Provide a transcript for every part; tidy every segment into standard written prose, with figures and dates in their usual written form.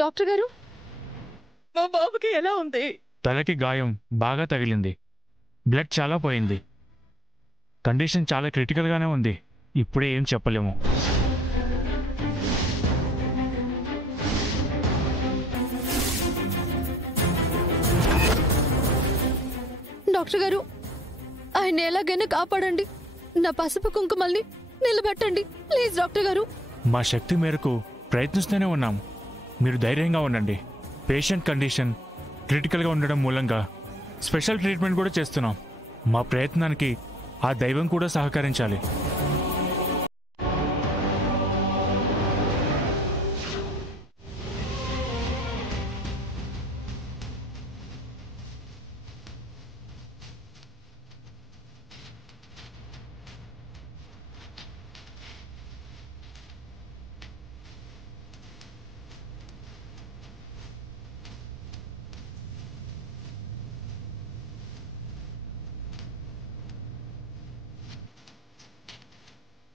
Doctor గారు, మా బాబుకి ఎలా ఉంది? తలకి గాయం బాగా తగిలింది. బ్లడ్ చాలా పోయింది. కండిషన్ చాలా క్రిటికల్గానే ఉంది. ఇప్పుడే ఏం చెప్పలేము. డాక్టర్ గారు, ఆయన ఎలాగైనా కాపాడండి. నా పసుపు కుంకుమల్ని నిలబెట్టండి ప్లీజ్ డాక్టర్ గారు. మా శక్తి మేరకు ప్రయత్నిస్తూనే ఉన్నాం. మీరు ధైర్యంగా ఉండండి. పేషెంట్ కండిషన్ క్రిటికల్గా ఉండడం మూలంగా స్పెషల్ ట్రీట్మెంట్ కూడా చేస్తున్నాం. మా ప్రయత్నానికి ఆ దైవం కూడా సహకరించాలి.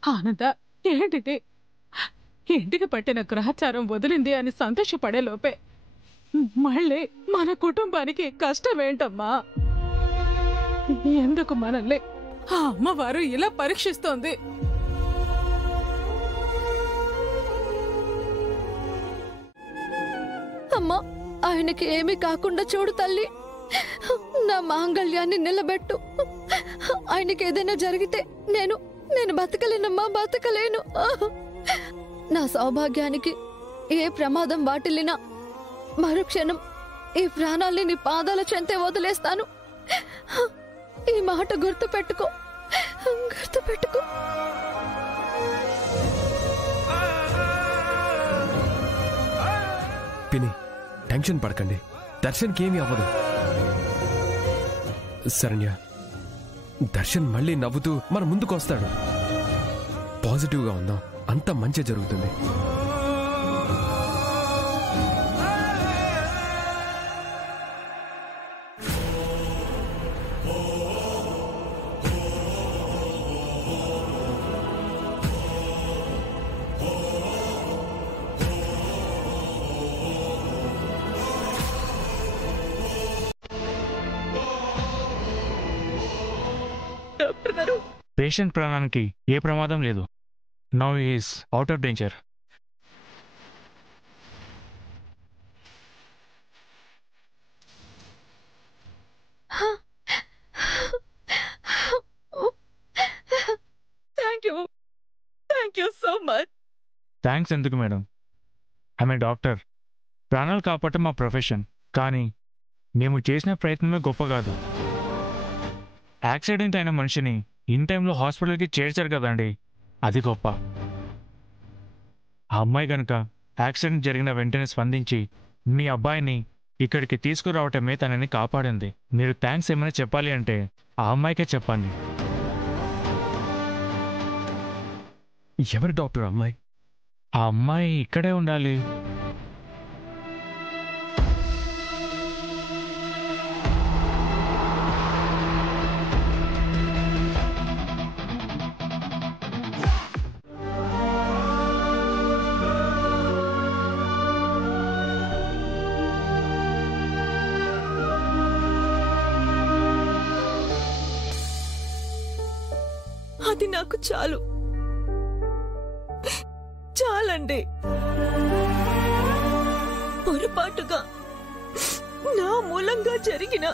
ఆనంద, ఏంటిది? ఇంటికి పట్టిన గ్రహచారం వదిలింది అని సంతోషపడే లోపే మళ్ళీ మన కుటుంబానికి కష్టమేంటమ్మా? ఎందుకు మనల్ని ఆ అమ్మవారు ఇలా పరీక్షిస్తోంది? అమ్మా, ఆయనకి ఏమీ కాకుండా చూడు తల్లి. నా మాంగళ్యాన్ని నిలబెట్టు. ఆయనకి ఏదైనా జరిగితే నేను బతకలేనమ్మా, బతకలేను. నా సౌభాగ్యానికి ఏ ప్రమాదం వాటిల్లినా మరుక్షణం ఈ ప్రాణాల్ని నీ పాదాల చెంతే వదిలేస్తాను. ఈ మాట గుర్తుపెట్టుకో, గుర్తుపెట్టుకో. పిన్ని, టెన్షన్ పడకండి. దర్శన్కి ఏమీ అవ్వదు. శరణ్య, దర్శన్ మళ్ళీ నవ్వుతూ మన ముందుకు వస్తాడు. పాజిటివ్గా ఉందాం, అంతా మంచి జరుగుతుంది. డాక్టర్ గారు, పేషెంట్ ప్రాణానికి ఏ ప్రమాదం లేదు. Now is out of danger. Thank you so much. Thanks ఎందుకు మేడం? ఆమె డాక్టర్. ప్రాణాలు కాపాడటం మా ప్రొఫెషన్. కానీ మేము చేసిన ప్రయత్నమే గొప్ప కాదు. యాక్సిడెంట్ అయిన మనిషిని ఇన్ టైంలో హాస్పిటల్కి చేర్చారు కదండి, అది గొప్ప. ఆ అమ్మాయి కనుక యాక్సిడెంట్ జరిగిన వెంటనే స్పందించి మీ అబ్బాయిని ఇక్కడికి తీసుకురావటమే తనని కాపాడింది. మీరు థ్యాంక్స్ ఏమైనా చెప్పాలి అంటే ఆ అమ్మాయికే చెప్పండి. ఎవరు డాక్టర్ అమ్మాయి? ఆ అమ్మాయి ఇక్కడే ఉండాలి. అది నాకు చాలు, చాలండి. పొరపాటుగా నా మూలంగా జరిగిన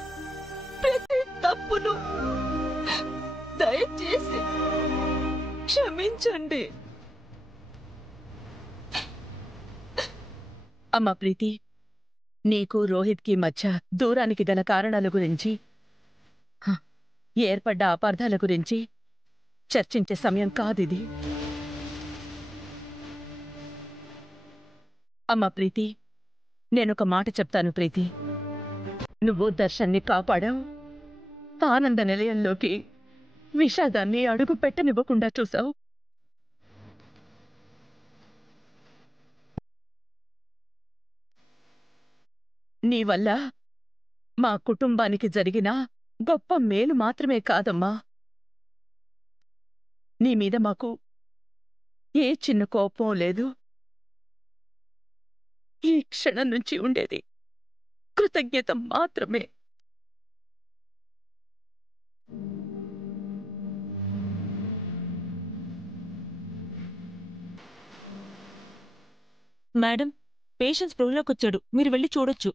ప్రతి తప్పును దయచేసి క్షమించండి. అమ్మా ప్రీతి, నీకు రోహిత్కి మధ్య దూరానికి గల కారణాల గురించి, ఏర్పడ్డ అపార్థాల గురించి చర్చించే సమయం కాదిది. అమ్మా ప్రీతి, నేనొక మాట చెప్తాను ప్రీతి. నువ్వు దర్శన్ని కాపాడావు, ఆనంద నిలయంలోకి విషాదాన్ని అడుగు పెట్టనివ్వకుండా చూసావు. నీ వల్ల మా కుటుంబానికి జరిగిన గొప్ప మేలు మాత్రమే కాదమ్మా, నీ మీద మాకు ఏ చిన్న కోపం లేదు. ఈ క్షణం నుంచి ఉండేది కృతజ్ఞత మాత్రమే. మేడం, పేషెంట్ స్పృహలోకి వచ్చాడు, మీరు వెళ్ళి చూడొచ్చు.